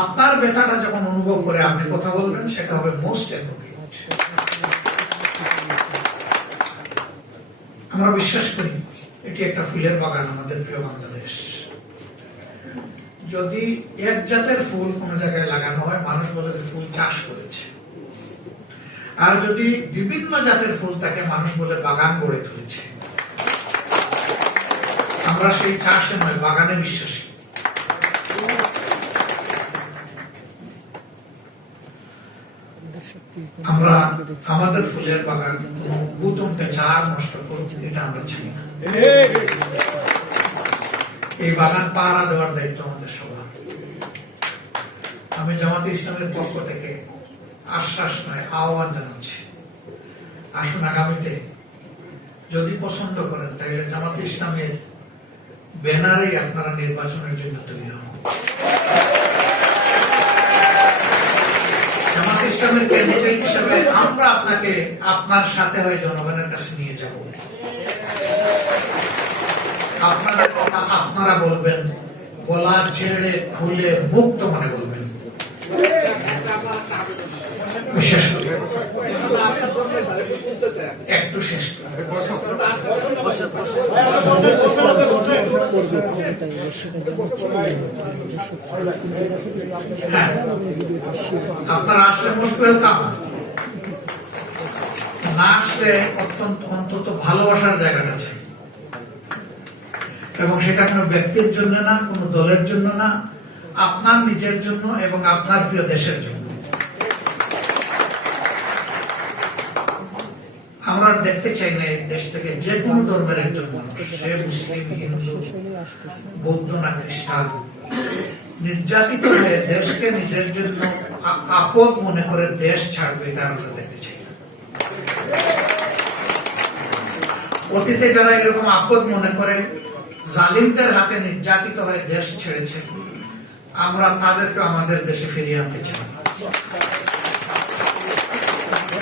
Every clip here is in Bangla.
আপনার ব্যথাটা যখন অনুভব করে আপনি কথা বলবেন, সেটা হবে মোস্ট আমরা বিশ্বাস করি, এটি একটা ফুলের বাগান আমাদের প্রিয় বাংলাদেশ। যদি এক জাতের ফুল কোন জায়গায় লাগানো হয়, মানুষ বলে যে ফুল চাষ করেছে। আর যদি বিভিন্ন জাতের ফুল তাকে মানুষ বলে বাগান গড়ে তুলেছে। আমরা সেই চাষে নয়, বাগানে বিশ্বাসী। আমরা আমাদের ফুলের বাগান চার নষ্ট এটা আমরা চাই না। এই বাগান দেওয়ার দায়িত্ব আমাদের সবার। আমি জামাতে ইসলামের পক্ষ থেকে আশ্বাস নয়, আহ্বান জানাচ্ছি। আসুন আগামীতে যদি পছন্দ করেন, তাহলে জামাতে ইসলামের ব্যানারে আপনারা নির্বাচনের জন্য তৈরি হন। হিসেবে আমরা আপনাকে আপনার সাথে হয়ে জনগণের কাছে নিয়ে যাব। আপনারা আপনারা বলবেন, গলা ছেড়ে খুলে মুক্ত মনে বলবেন একটু শেষ করে। হ্যাঁ আপনারা আসলে মুশকিল না আসলে অত্যন্ত অন্তত ভালোবাসার জায়গাটা চাই এবং সেটা কোনো ব্যক্তির জন্য না, কোনো দলের জন্য না, আপনার নিজের জন্য এবং আপনার প্রিয় দেশের জন্য। আমরা দেখতে চাই না এই দেশ থেকে যে কোনো ধর্মের একজন মানুষ, সে মুসলিম, হিন্দু, বৌদ্ধ না খ্রিস্টান। নির্যাতিত হয়ে দেশকে নিজের জন্য আপদ মনে করে দেশ ছাড়বে এটা আমরা দেখতে চাই অতীতে যারা এরকম আপদ মনে করে জালিমদের হাতে নির্যাতিত হয়ে দেশ ছেড়েছে, আমরা তাদেরকে আমাদের দেশে ফিরিয়ে আনতে চাই।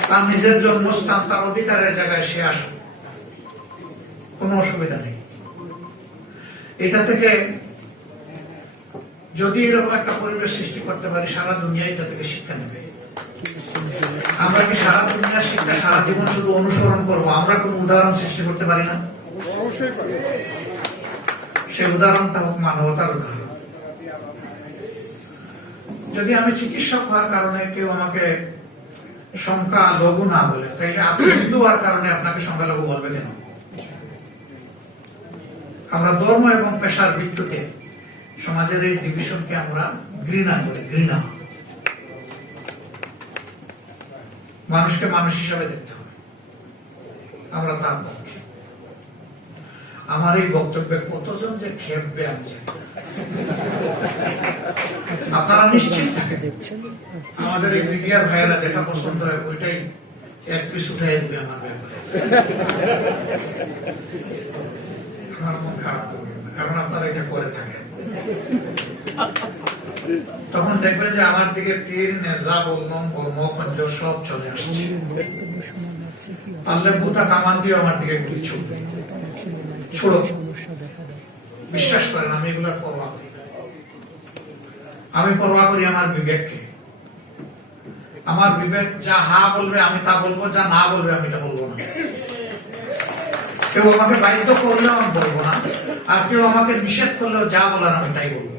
তার নিজের জন্মস্থান তার অধিকারের জায়গায় সে আসুক। কোনো অসুবিধা নেই। এটা থেকে যদি এরকম একটা পরিবেশ সৃষ্টি করতে পারি সারা দুনিয়ায় তা থেকে শিক্ষা নেবে। আমরা কি সারা দুনিয়ার শিক্ষা সারা জীবন শুধু অনুসরণ করব? আমরা কোন উদাহরণ সৃষ্টি করতে পারি না। সেই উদাহরণটা হোক মানবতার উদাহরণ। যদি আমি চিকিৎসক হওয়ার কারণে কেউ আমাকে সংখ্যা লঘু না বলে, তাইলে আপনি হিন্দু হওয়ার কারণে আপনাকে সংখ্যালঘু বলবে কেন? আমরা ধর্ম এবং পেশার ভিত্তিতে সমাজের এই ডিভিশনকে আমরা ঘৃণা করি ঘৃণা। মানুষকে মানুষ হিসাবে দেখতে হবে। আমরা তার পক্ষে। আমার এই বক্তব্যে কতজন যে খেপবে আমি। আপনারা নিশ্চিত? আমাদের এই মিডিয়ার ভাইয়েরা যেটা পছন্দ হয় ওইটাই এক পিস উঠাই দিবে আমার ব্যাপারে। আমার মন খারাপ করবেন কারণ আপনারা এটা করে থাকেন। তখন দেখবেন যে আমার দিকে তীর নেজা বললাম বর্ম খঞ্জ সব চলে আসছে। পারলে বুতা কামান দিয়ে আমার দিকে একটু ছোড়ো। বিশ্বাস করেন আমি এগুলোর পরোয়া করি না। আমি পরোয়া করি আমার বিবেককে। আমার বিবেক যা হা বলবে আমি তা বলব, যা না বলবে আমি তা বলব না। কেউ আমাকে বাধ্য করলেও আমি বলব না, আর কেউ আমাকে নিষেধ করলেও যা বলার আমি তাই বলব।